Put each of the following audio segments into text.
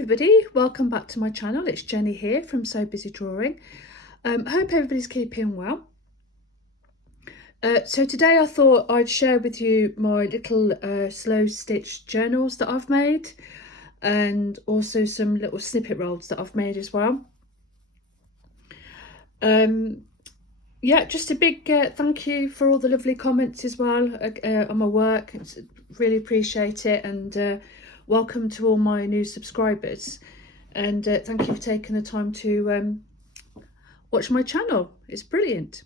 everybody, welcome back to my channel. It's Jenny here from So Busy Drawing. Hope everybody's keeping well. So today I thought I'd share with you my little slow stitch journals that I've made, and also some little snippet rolls that I've made as well. Yeah, just a big thank you for all the lovely comments as well on my work. Really appreciate it, and welcome to all my new subscribers, and thank you for taking the time to watch my channel. It's brilliant.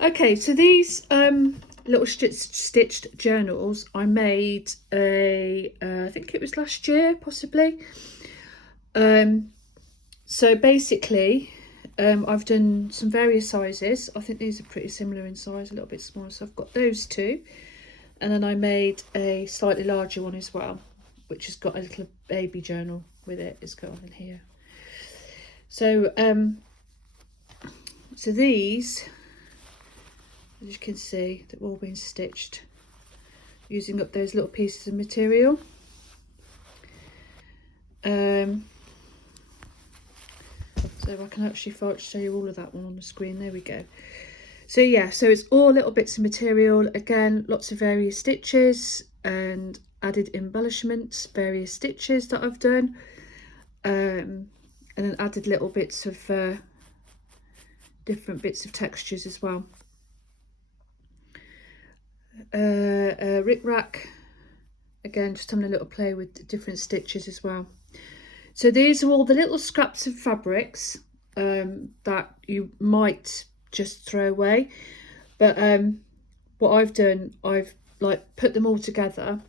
Okay, so these little stitched journals I made I think it was last year possibly. So basically I've done some various sizes. I think these are pretty similar in size, a little bit smaller, so I've got those two, and then I made a slightly larger one as well, which has got a little baby journal with it. It's got on in here. So so these, as you can see, they've all been stitched using up those little pieces of material. So I can actually show you all of that one on the screen. There we go. So yeah, so it's all little bits of material. Again, lots of various stitches and added embellishments, various stitches that I've done, and then added little bits of different bits of textures as well. Rick rack, again, just having a little play with different stitches as well. So these are all the little scraps of fabrics that you might just throw away, but what I've done, I've like put them all together,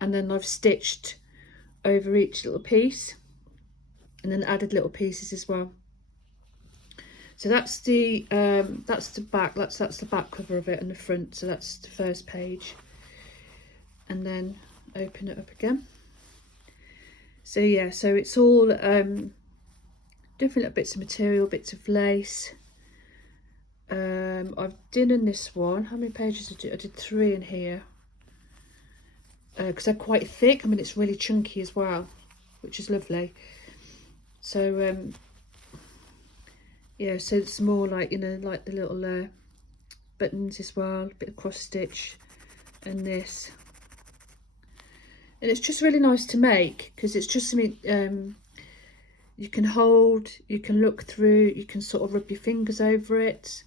and then I've stitched over each little piece, and then added little pieces as well. So that's the back, that's the back cover of it, and the front, so that's the first page, and then open it up again. So yeah, so it's all different little bits of material, bits of lace. I've done in this one, how many pages did I do? I did 3 in here, because they're quite thick. I mean, it's really chunky as well, which is lovely. So yeah, so it's more like, you know, like the little buttons as well, a bit of cross stitch, and this. And it's just really nice to make, because it's just something you can hold, you can look through, you can sort of rub your fingers over it,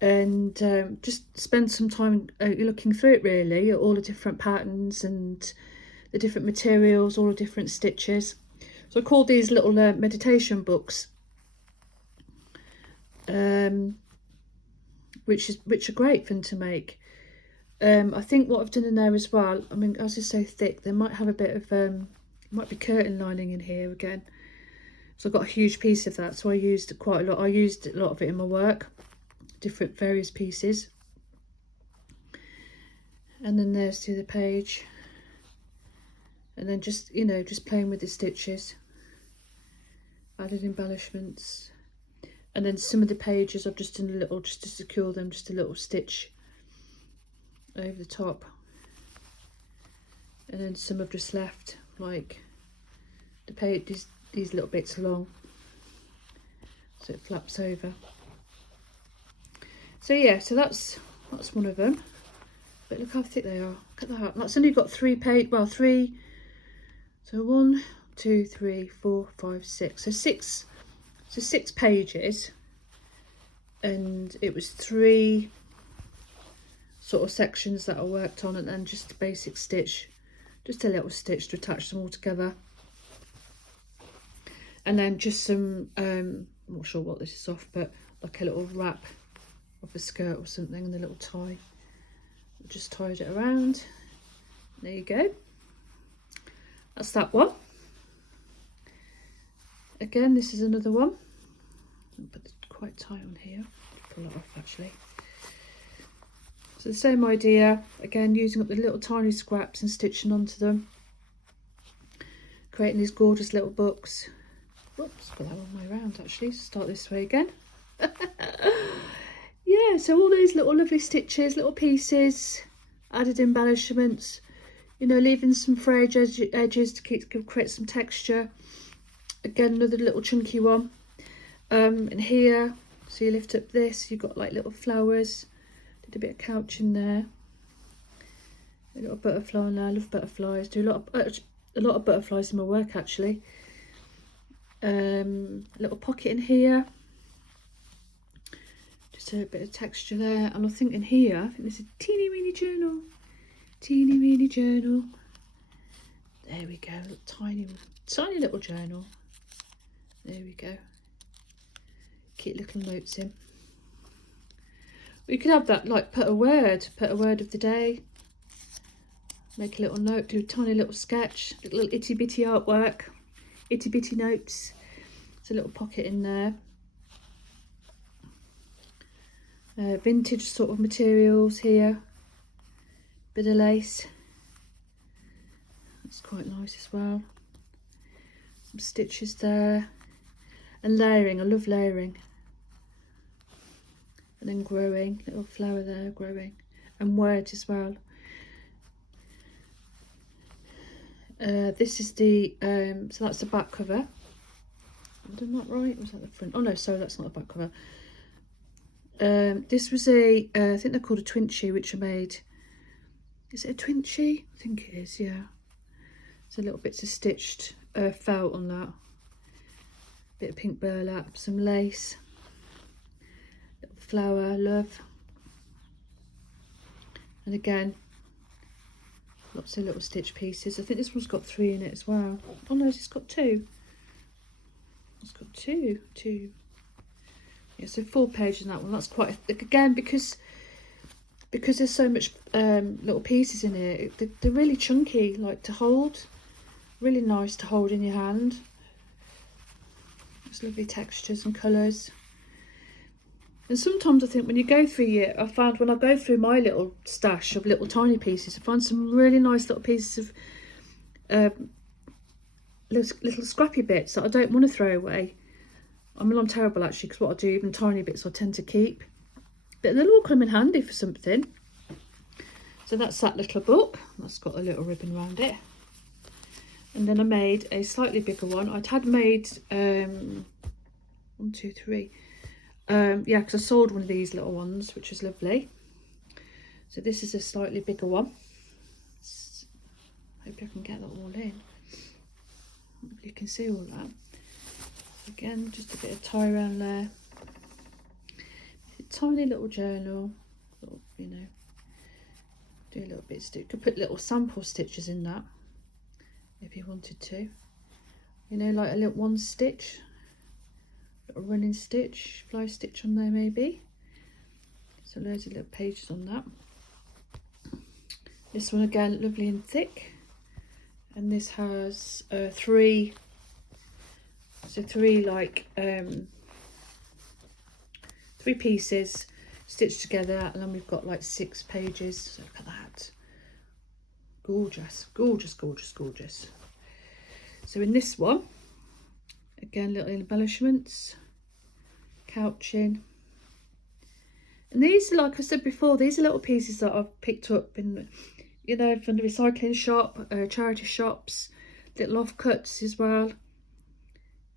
and just spend some time looking through it, really, at all the different patterns and the different materials, all the different stitches. So I call these little meditation books, which are great fun to make. I think what I've done in there as well, I mean, as it's so thick, they might have a bit of might be curtain lining in here again. So I've got a huge piece of that, so I used quite a lot. I used a lot of it in my work, different various pieces. And then there's to the page, and then just, you know, just playing with the stitches, added embellishments, and then some of the pages I've just done a little, just to secure them, just a little stitch over the top, and then some I've just left like the page, these little bits along, so it flaps over. So yeah, so that's one of them, but look how thick they are. Look at that. That's only got 3 pages, well, 3, so 1 2 3 4 5 6, so 6 pages, and it was 3 sort of sections that I worked on, and then just a basic stitch, just a little stitch to attach them all together, and then just some I'm not sure what this is off, but like a little wrap of a skirt or something, and a little tie. I just tied it around. There you go, that's that one. Again, this is another one. I'll put it quite tight on here, pull it off actually. So the same idea, again, using up the little tiny scraps and stitching onto them, creating these gorgeous little books. Whoops, put that one way around actually, start this way again. Yeah, so all those little lovely stitches, little pieces, added embellishments, you know, leaving some frayed edges to create some texture. Again, another little chunky one. And here, so you lift up this, you've got like little flowers. Did a bit of couch in there. A little butterfly on there. I love butterflies. Do a lot of butterflies in my work actually. A little pocket in here. Just a bit of texture there. And I think in here, I think there's a teeny weeny journal. Teeny weeny journal. There we go. Tiny little journal. There we go. Keep little notes in. You could have that, like put a word of the day. Make a little note, do a tiny little sketch, little itty bitty artwork, itty bitty notes. There's a little pocket in there. Vintage sort of materials here. Bit of lace. That's quite nice as well. Some stitches there. And layering, I love layering. And then growing, little flower there, growing. And word as well. This is the, so that's the back cover. Have I done that right? Was that the front? Oh no, sorry, that's not the back cover. This was a, I think they're called a Twinchy, which I made. Is it a Twinchy? I think it is, yeah. So little bits of stitched felt on that. Bit of pink burlap, some lace. Little flower, love. And again, lots of little stitch pieces. I think this one's got 3 in it as well. Oh no, it's got 2. It's got two. Yeah, so 4 pages in that one. That's quite, again, because there's so much little pieces in it, they're really chunky, like to hold. Really nice to hold in your hand. It's lovely textures and colours. And sometimes I think when you go through it, I found when I go through my little stash of little tiny pieces, I find some really nice little pieces of little scrappy bits that I don't want to throw away. I mean, I'm terrible actually, because what I do, even tiny bits I tend to keep. But they'll all come in handy for something. So that's that little book. That's got a little ribbon around it. And then I made a slightly bigger one. I'd made 1, 2, 3. Yeah, because I sold one of these little ones, which was lovely. So this is a slightly bigger one. Hope I can get that all in. Hopefully you can see all that. Again, just a bit of tie around there. A tiny little journal. Little, you know, do a little bit. You could put little sample stitches in that if you wanted to. You know, like a little 1 stitch. A running stitch, fly stitch on there maybe. So loads of little pages on that. This one again, lovely and thick. And this has 3, so 3 like 3 pieces stitched together, and then we've got like 6 pages. So look at that. Gorgeous, gorgeous, gorgeous, gorgeous. So in this one, again, little embellishments, couching. And these, like I said before, these are little pieces that I've picked up in, you know, from the recycling shop, charity shops, little offcuts as well.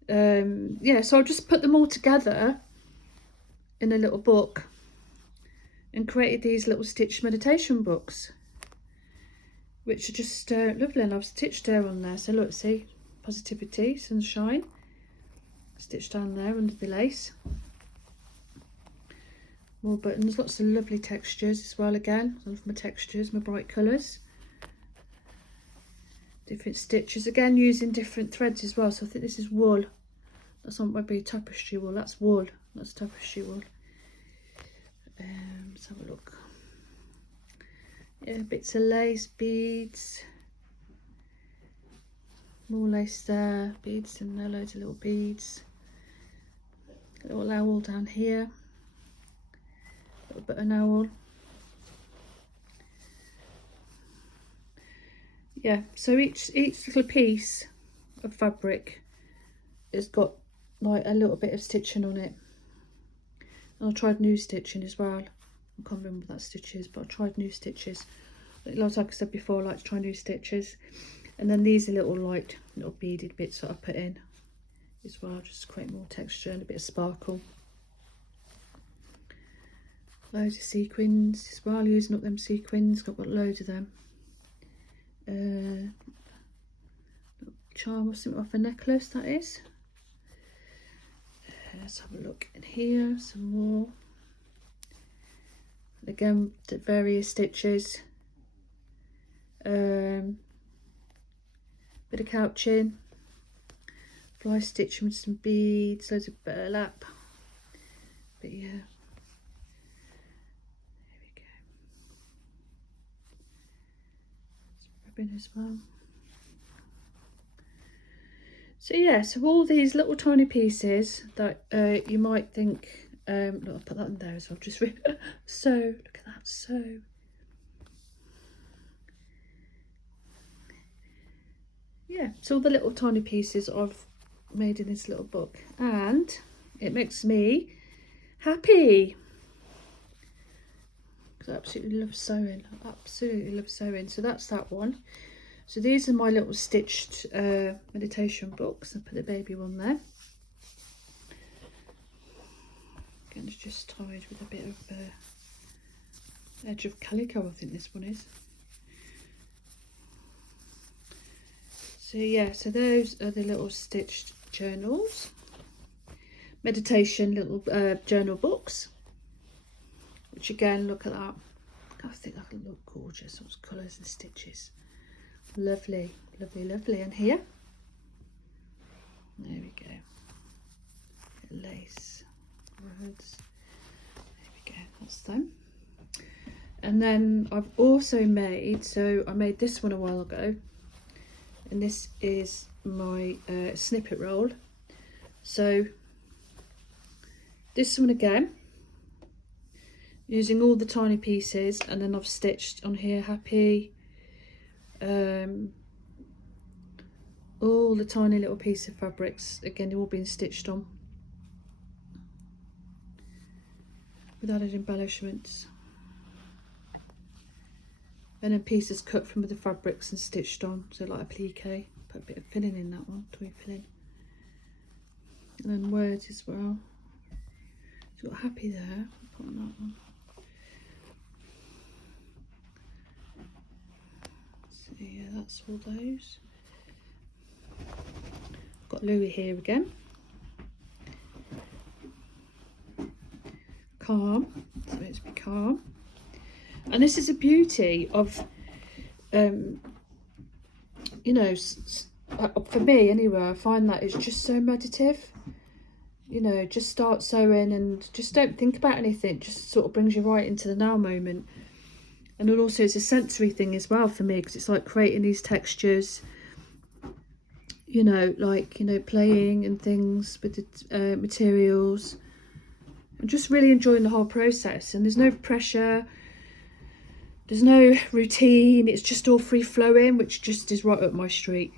Yeah, so I'll just put them all together in a little book and created these little stitched meditation books, which are just lovely. And I've stitched there on there. So look, see, positivity, sunshine, stitched down there under the lace. More buttons, lots of lovely textures as well. Again, I love my textures, my bright colours. Different stitches, again using different threads as well. So I think this is wool. That's not maybe tapestry wool. That's wool. That's tapestry wool. Let's have a look. Yeah, bits of lace, beads. More lace there, beads in there, loads of little beads. A little owl down here. Little button owl. Yeah, so each little piece of fabric has got like a little bit of stitching on it. And I tried new stitching as well. I can't remember what that stitch is, but I tried new stitches like I said before, I like to try new stitches. And then these are little beaded bits that I put in as well, just to create more texture and a bit of sparkle. Loads of sequins as well, using up them sequins. Got loads of them. Charm or something off a necklace, that is. Let's have a look in here, some more. Again, the various stitches. Bit of couching, fly stitching with some beads, loads of burlap. But yeah, there we go. Some ribbon as well. So yeah, so all these little tiny pieces that you might think, look, I'll put that in there as well. Just so look at that, so. Yeah, it's all the little tiny pieces I've made in this little book, and it makes me happy because I absolutely love sewing. So that's that one. So these are my little stitched meditation books. I put the baby one there. Again, it's just tied with a bit of edge of calico, I think this one is. So yeah, so those are the little stitched journals, meditation little journal books, which again, look at that. I think that can look gorgeous, those colours and stitches. Lovely, lovely, lovely. And here, there we go, lace, words, there we go, that's them. And then I've also made, so I made this one a while ago, and this is my snippet roll. So this one again, using all the tiny pieces, and then I've stitched on here happy, all the tiny little piece of fabrics, again they're all being stitched on with added embellishments. And then pieces cut from other fabrics and stitched on, so like a plique. Put a bit of filling in that one, toy filling. And then words as well. So got happy there, put on that one. So yeah, that's all those. Got Louis here again. Calm, so it's be calm. And this is a beauty of, you know, for me anyway, I find that it's just so meditative. You know, just start sewing and just don't think about anything, just sort of brings you right into the now moment. And then also it's a sensory thing as well for me, because it's like creating these textures, you know, like, you know, playing and things with the materials. I'm just really enjoying the whole process, and there's no pressure. There's no routine, it's just all free flowing, which just is right up my street.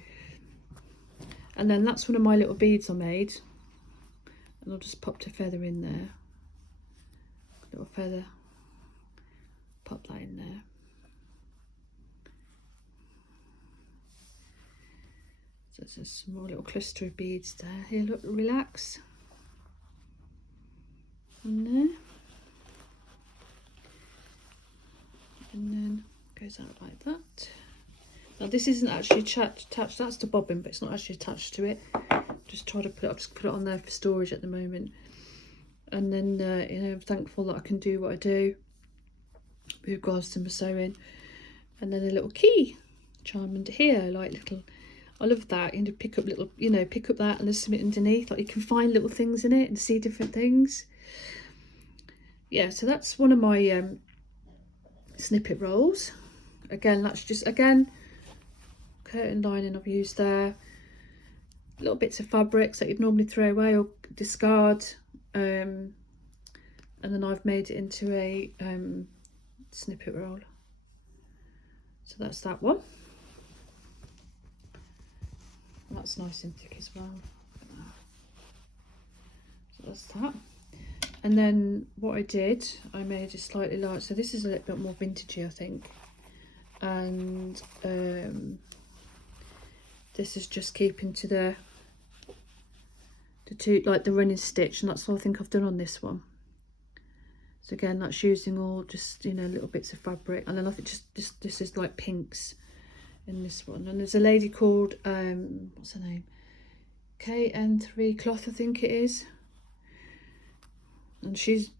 And then that's one of my little beads I made. And I'll just pop a feather in there. Little feather. Pop that in there. So there's a small little cluster of beads there. Here, look, relax. And there. And then goes out like that. Now this isn't actually attached, that's the bobbin, but it's not actually attached to it. Just try to put it on there for storage at the moment. And then you know, I'm thankful that I can do what I do with regards to my sewing. And then a little key charm under here, like little, I love that, you know, pick up little, you know, pick up that and there's something underneath, like you can find little things in it and see different things. Yeah, so that's one of my snippet rolls. Again, that's just, again, curtain lining I've used there, little bits of fabrics that you'd normally throw away or discard, and then I've made it into a snippet roll. So that's that one. That's nice and thick as well. So that's that. And then what I did, I made a slightly large, so this is a little bit more vintagey, I think. and this is just keeping to the two, like the running stitch, and that's all I think I've done on this one. So again, that's using all just, you know, little bits of fabric, and then I think just this is like pinks in this one. And there's a lady called what's her name, KN3 Cloth I think it is, and she's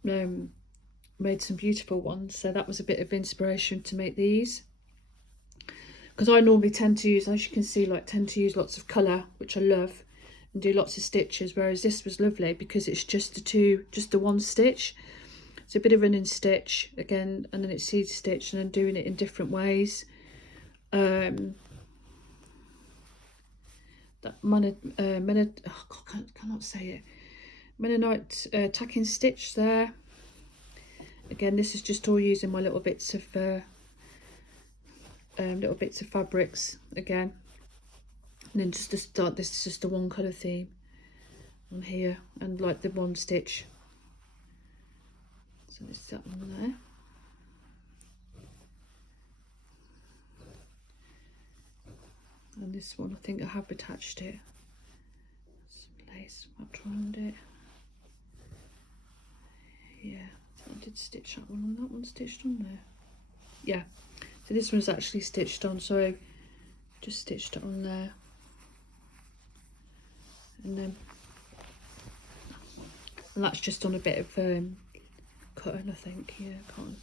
made some beautiful ones, so that was a bit of inspiration to make these, because I normally tend to use, as you can see, like tend to use lots of colour, which I love, and do lots of stitches, whereas this was lovely because it's just the one stitch. It's a bit of running stitch again, and then it's seed stitch, and then doing it in different ways. That cannot say it. Mennonite tacking stitch there. Again, this is just all using my little bits of fabrics again, and then just to start, this is just a one colour theme on here, and like the one stitch. So there's that one there. And this one, I think I have attached it. Some lace wrapped around it. Yeah, so I did stitch that one, and that one stitched on there. Yeah, so this one's actually stitched on, so just stitched it on there. And that's just on a bit of cotton, I think, yeah, cotton.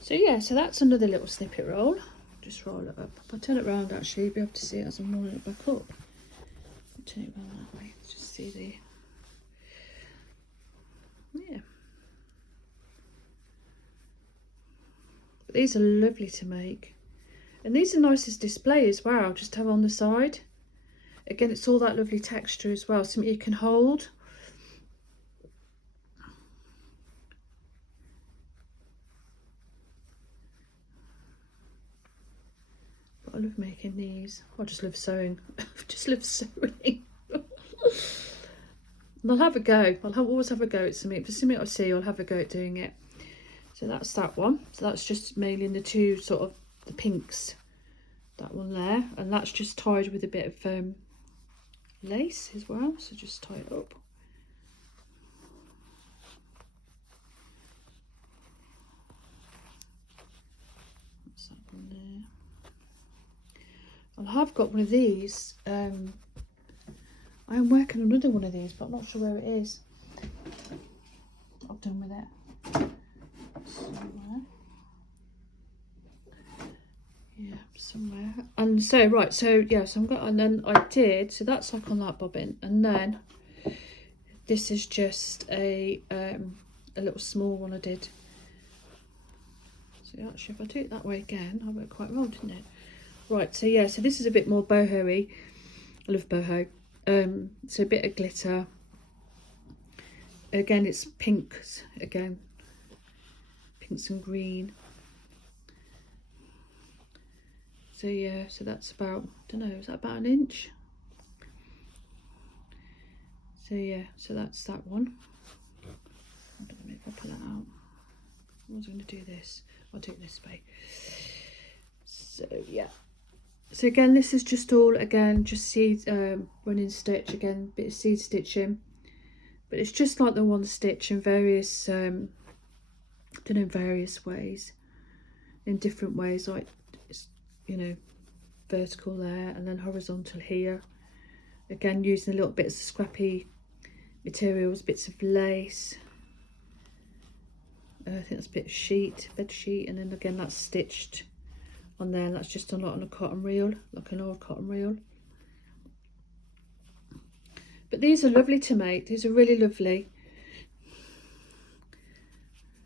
So yeah, so that's another little snippet roll. Just roll it up. If I turn it around, actually you'll be able to see it as I'm rolling it back up. I'll turn it around that way, just see yeah. But these are lovely to make, and these are nice as display as well, just to have on the side. Again, it's all that lovely texture as well, something you can hold. But I love making these. I just love sewing. I just love sewing. And I'll have a go. Always have a go at something. For something I see, I'll have a go at doing it. So that's that one. So that's just mainly in the two sort of the pinks. That one there, and that's just tied with a bit of lace as well. So just tie it up. That's that one there. I have got one of these. I am working on another one of these, but I'm not sure where it is. I've done with it. Somewhere. Yeah, somewhere. And so right, so yeah, so I'm got, and then I did, so that's like on that bobbin, and then this is just a little small one I did. So actually, if I do it that way again, I worked quite well, didn't it? Right, so yeah, so this is a bit more boho-y. I love boho. So a bit of glitter. Again, it's pinks again, pinks and green. So yeah, so that's about, I don't know, is that about an inch? So yeah, so that's that one. I don't know if I pull that out. I was going to do this. I'll do it this way. So yeah. So again, this is just all, again, just seed running stitch, again, bit of seed stitching. But it's just like the one stitch in various, done in various ways, in different ways, like, it's, you know, vertical there and then horizontal here. Again, using a little bits of scrappy materials, bits of lace. I think that's a bit of sheet, bed sheet, and then again that's stitched on there. That's just on a cotton reel, like an old cotton reel. But these are lovely to make. These are really lovely.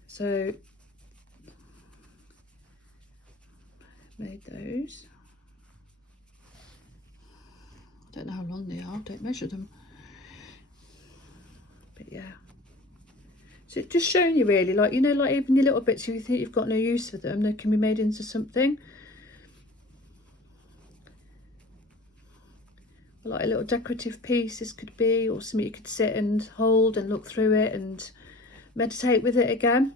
So made those. I don't know how long they are. Don't measure them. But yeah. So just showing you really, like, you know, like even your little bits, if you think you've got no use for them, they can be made into something. Like a little decorative piece this could be, or something you could sit and hold and look through it and meditate with it again.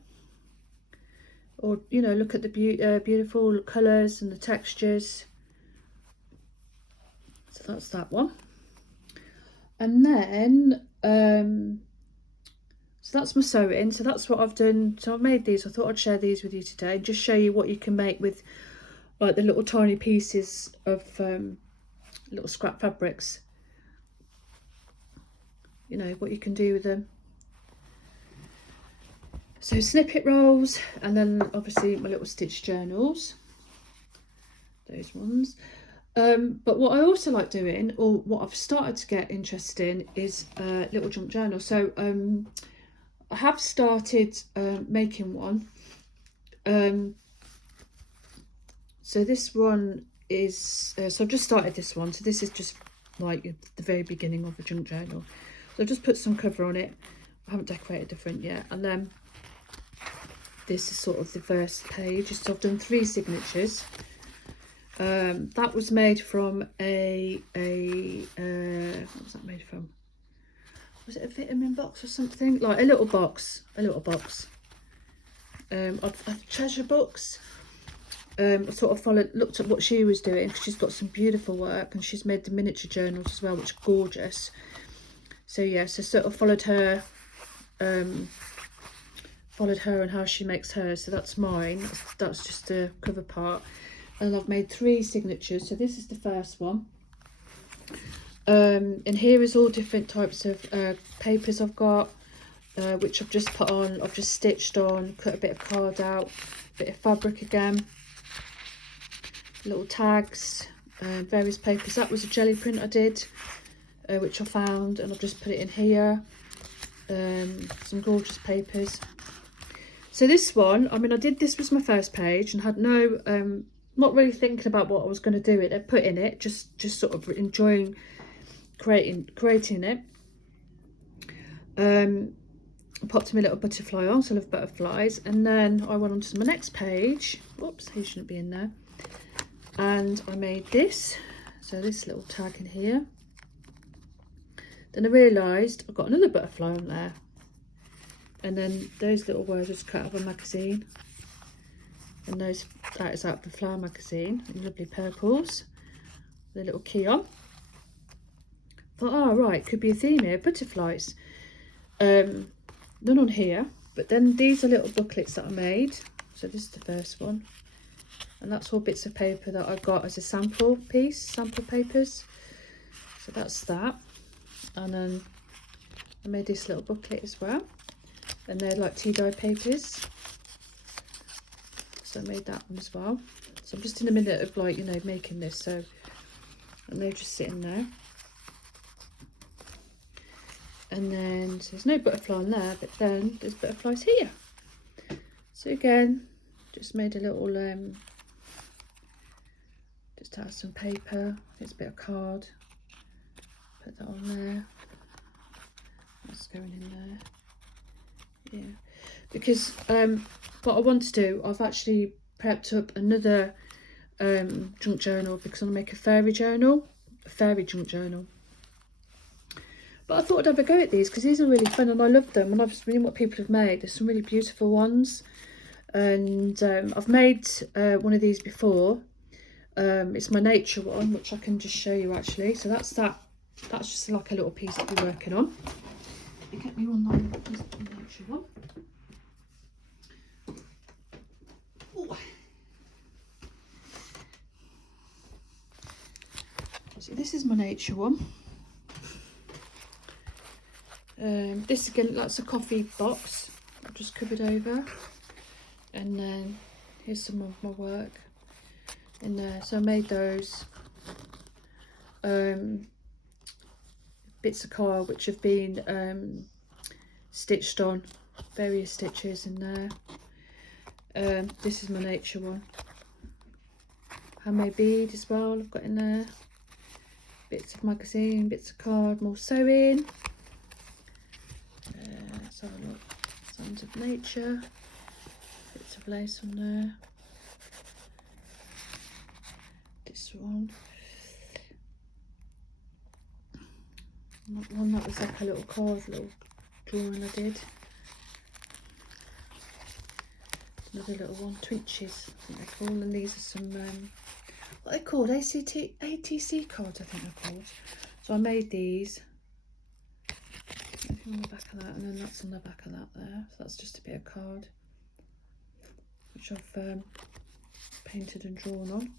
or you know, look at the beautiful colours and the textures. So that's that one. And then so that's my sewing. So that's what I've done. So I've made these. I thought I'd share these with you today and just show you what you can make with like the little tiny pieces of little scrap fabrics. You know, what you can do with them. So snippet rolls, and then obviously my little stitch journals, those ones. But what I also like doing, or what I've started to get interested in, is little junk journal. So I have started making one. So this one is, so I've just started this one. So this is just like the very beginning of a junk journal. So I've just put some cover on it. I haven't decorated the front yet. And then this is sort of the first page. So I've done 3 signatures. That was made from what was that made from? Was it a vitamin box or something? Like a little box. Of treasure books. I sort of looked at what she was doing, because she's got some beautiful work, and she's made the miniature journals as well, which are gorgeous. So yeah, so sort of followed her and how she makes hers. So that's mine. That's just the cover part. And I've made 3 signatures. So this is the first one. And here is all different types of papers I've got, which I've just put on. I've just stitched on, cut a bit of card out, a bit of fabric again, little tags, various papers. That was a jelly print I did, which I found, and I've just put it in here. Some gorgeous papers. So this one, I mean, I did, this was my first page, and had no not really thinking about what I was going to do it. I put in it, just sort of enjoying creating it. I popped my little butterfly on, so I love butterflies. And then I went on to my next page. Whoops, he shouldn't be in there. And I made this. So this little tag in here. Then I realised I've got another butterfly on there. And then those little words was cut out of a magazine. And that is out of the Flower magazine in lovely purples. The little key on. Thought, oh right, could be a theme here, butterflies. None on here, but then these are little booklets that I made. So this is the first one, and that's all bits of paper that I got as a sample papers. So that's that. And then I made this little booklet as well, and they're like tea dye papers. So I made that one as well. So I'm just in the middle of, like, you know, making this, so and they're just sitting there. And then so there's no butterfly on there, but then there's butterflies here. So again, just made a little just out of some paper. It's a bit of card. Put that on there. That's going in there. Yeah, because what I want to do, I've actually prepped up another junk journal, because I'm gonna make a fairy junk journal. But I thought I'd have a go at these, because these are really fun and I love them, and I've seen what people have made. There's some really beautiful ones, and I've made one of these before. It's my nature one, which I can just show you actually. So that's just like a little piece I'll be working on. You get me one on the nature one. Ooh. So this is my nature one. This again, that's a coffee box I've just covered over, and then here's some of my work in there. So I made those bits of card which have been stitched on, various stitches in there. This is my nature one. Handmade bead as well I've got in there. Bits of magazine, bits of card, more sewing. Let's have a look. Sounds of nature. Bits of lace on there. This one. One that was like a little card, little drawing I did. Another little one, Twinches, I think they're called, and these are some, what are they called? ATC cards, I think they're called. So I made these. On the back of that, and then that's on the back of that there. So that's just a bit of card, which I've painted and drawn on.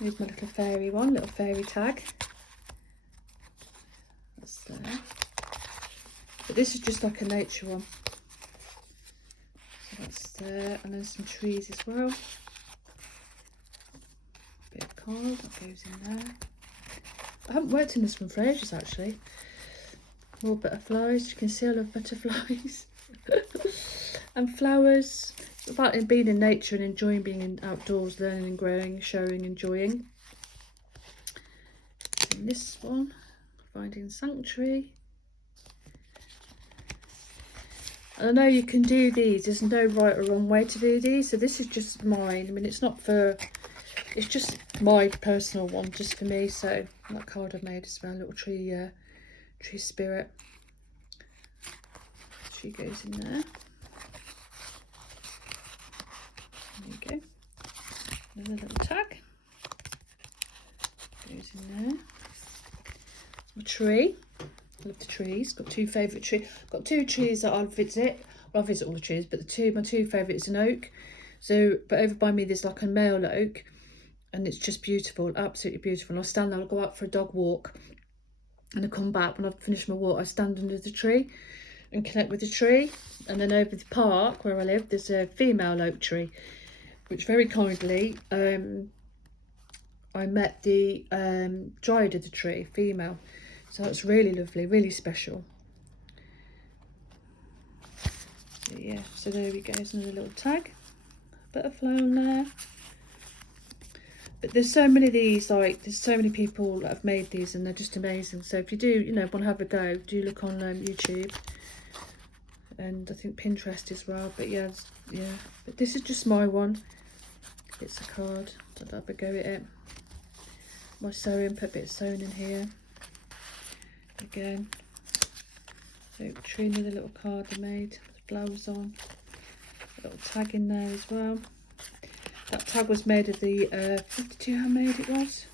Here's my little fairy one, little fairy tag. That's there. But this is just like a nature one. So that's there, and then some trees as well. Bit of card that goes in there. I haven't worked in this one for ages actually. More butterflies. You can see I love butterflies. And flowers. It's about being in nature and enjoying being outdoors, learning and growing, showing, enjoying. And this one, Finding Sanctuary. And I know you can do these. There's no right or wrong way to do these. So this is just mine. I mean, it's not for... It's just my personal one, just for me. So that card I've made as well, a little tree spirit. She goes in there. There you go. Another little tag goes in there. A tree. I love the trees. Got two favourite trees. Got two trees that I'll visit. Well, I visit all the trees, but my two favourites is an oak. So, but over by me there's like a male oak, and it's just beautiful, absolutely beautiful. And I'll stand there. I'll go out for a dog walk. And I come back, when I've finished my walk, I stand under the tree and connect with the tree. And then over the park where I live, there's a female oak tree, which very kindly, I met the dryad of the tree, female. So that's really lovely, really special. So yeah, so there we go, there's another little tag. Butterfly on there. But there's so many of these, like there's so many people that have made these and they're just amazing. So if you do, you know, want to have a go, do look on YouTube, and I think Pinterest as well. But yeah, but this is just my one. It's a card. I'd have a go at it. My sewing, put a bit of sewing in here. Again, oak tree, another little card I made with flowers on. A little tag in there as well. That tag was made of the 52 handmade it was.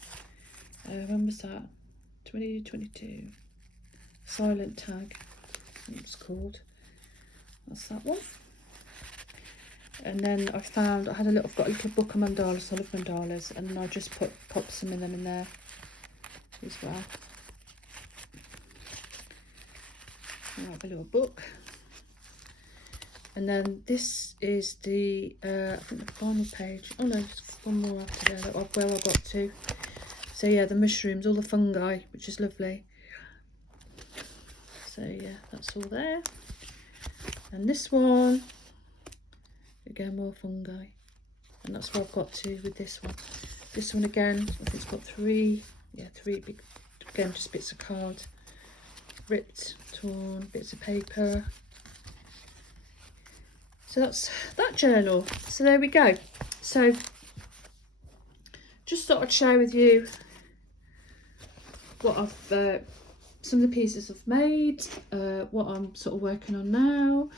When was that? 2022. Silent tag, I think it's called. That's that one. And then I found I've got a little book of mandalas. I love mandalas, and then I just popped some of them in there as well. I have a little book. And then this is the, I think the final page. Oh no, just one more after there, where I got to. So yeah, the mushrooms, all the fungi, which is lovely. So yeah, that's all there. And this one, again, more fungi. And that's where I've got to with this one. This one again, I think it's got three big, again, just bits of card. Ripped, torn, bits of paper. So that's that journal. So there we go. So just thought I'd share with you what I've, some of the pieces I've made, what I'm sort of working on now.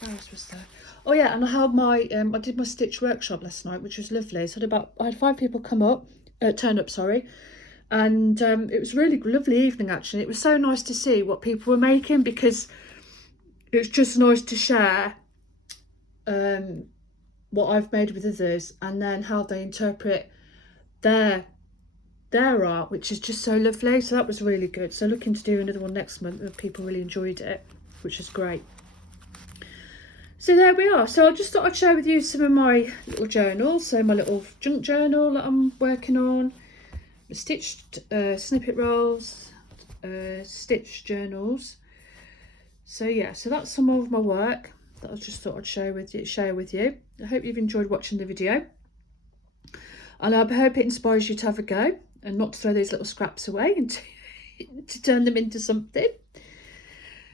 What else was there? Oh yeah, and I held my, I did my stitch workshop last night, which was lovely. So I had 5 people turn up, sorry. And it was a really lovely evening actually. It was so nice to see what people were making, because it's just nice to share what I've made with others, and then how they interpret their art, which is just so lovely. So that was really good. So looking to do another one next month, and people really enjoyed it, which is great. So there we are. So I just thought I'd share with you some of my little journals. So my little junk journal that I'm working on, stitched snippet rolls, stitched journals. So yeah, so that's some of my work that I just thought I'd share with you. I hope you've enjoyed watching the video, and I hope it inspires you to have a go and not to throw these little scraps away and to turn them into something.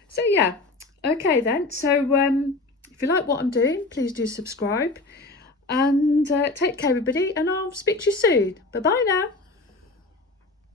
So yeah, okay then. So if you like what I'm doing, please do subscribe, and take care everybody, and I'll speak to you soon. Bye bye now.